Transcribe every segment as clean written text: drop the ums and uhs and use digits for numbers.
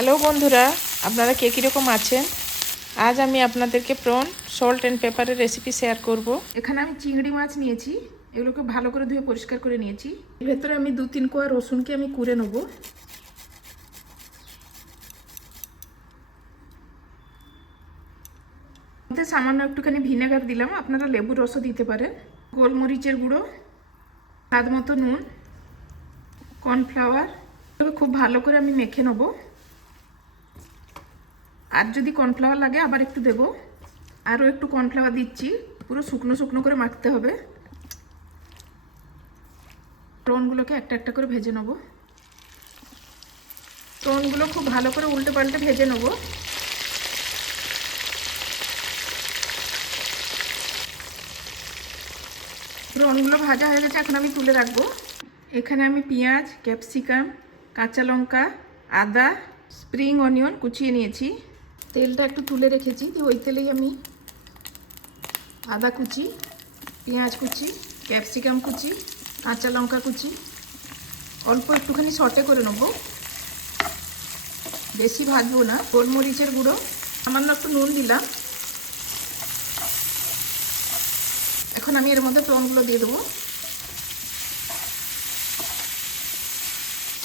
Hello বন্ধুরা, আপনারা কে কীরকম আছেন? আজ আমি আপনাদেরকে প্রন সল্ট অ্যান্ড পেপারের রেসিপি শেয়ার করব। এখানে আমি চিংড়ি মাছ নিয়েছি, এগুলোকে ভালো করে ধুয়ে পরিষ্কার করে নিয়েছি। এর ভেতরে আমি 2-3 কোয়া রসুনকে আমি কুড়ে নেব। মধ্যে সামান্য একটুখানি ভিনেগার দিলাম, আপনারা লেবুর রসও দিতে পারেন। গোলমরিচের গুঁড়ো, স্বাদ মতো নুন, কর্নফ্লাওয়ার, খুব ভালো করে আমি মেখে নেব। আর যদি কর্নফ্লাওয়ার লাগে আবার একটু দেবো, আরও একটু কর্নফ্লাওয়ার দিচ্ছি। পুরো শুকনো শুকনো করে মাখতে হবে। প্রনগুলোকে একটা একটা করে ভেজে নেব। প্রনগুলো খুব ভালো করে উল্টে পাল্টে ভেজে নেব। প্রনগুলো ভাজা হয়ে গেছে, এখন আমি তুলে রাখবো। এখানে আমি পেঁয়াজ, ক্যাপসিকাম, কাঁচা লঙ্কা, আদা, স্প্রিং অনিয়ন কুচিয়ে নিয়েছি। তেলটা একটু তুলে রেখেছি, ওই তেলেই আমি আদা কুচি, পেঁয়াজ কুচি, ক্যাপসিকাম কুচি, কাঁচা লঙ্কা কুচি অল্প একটুখানি সটে করে নেব, বেশি ভাজবো না। গোলমরিচের গুঁড়ো, সামান্য একটু নুন দিলাম। এখন আমি এর মধ্যে প্রনগুলো দিয়ে দেবো।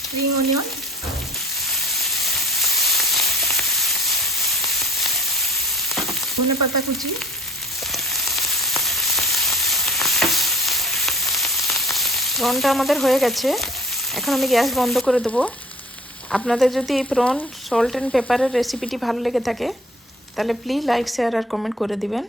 স্প্রিং অনিয়ন, ধনে পাতা কুচি, প্রনটা আমাদের হয়ে গেছে। এখন আমি গ্যাস বন্ধ করে দেবো। আপনাদের যদি এই প্রন সল্ট অ্যান্ড পেপারের রেসিপিটি ভালো লেগে থাকে তাহলে প্লিজ লাইক, শেয়ার আর কমেন্ট করে দিবেন।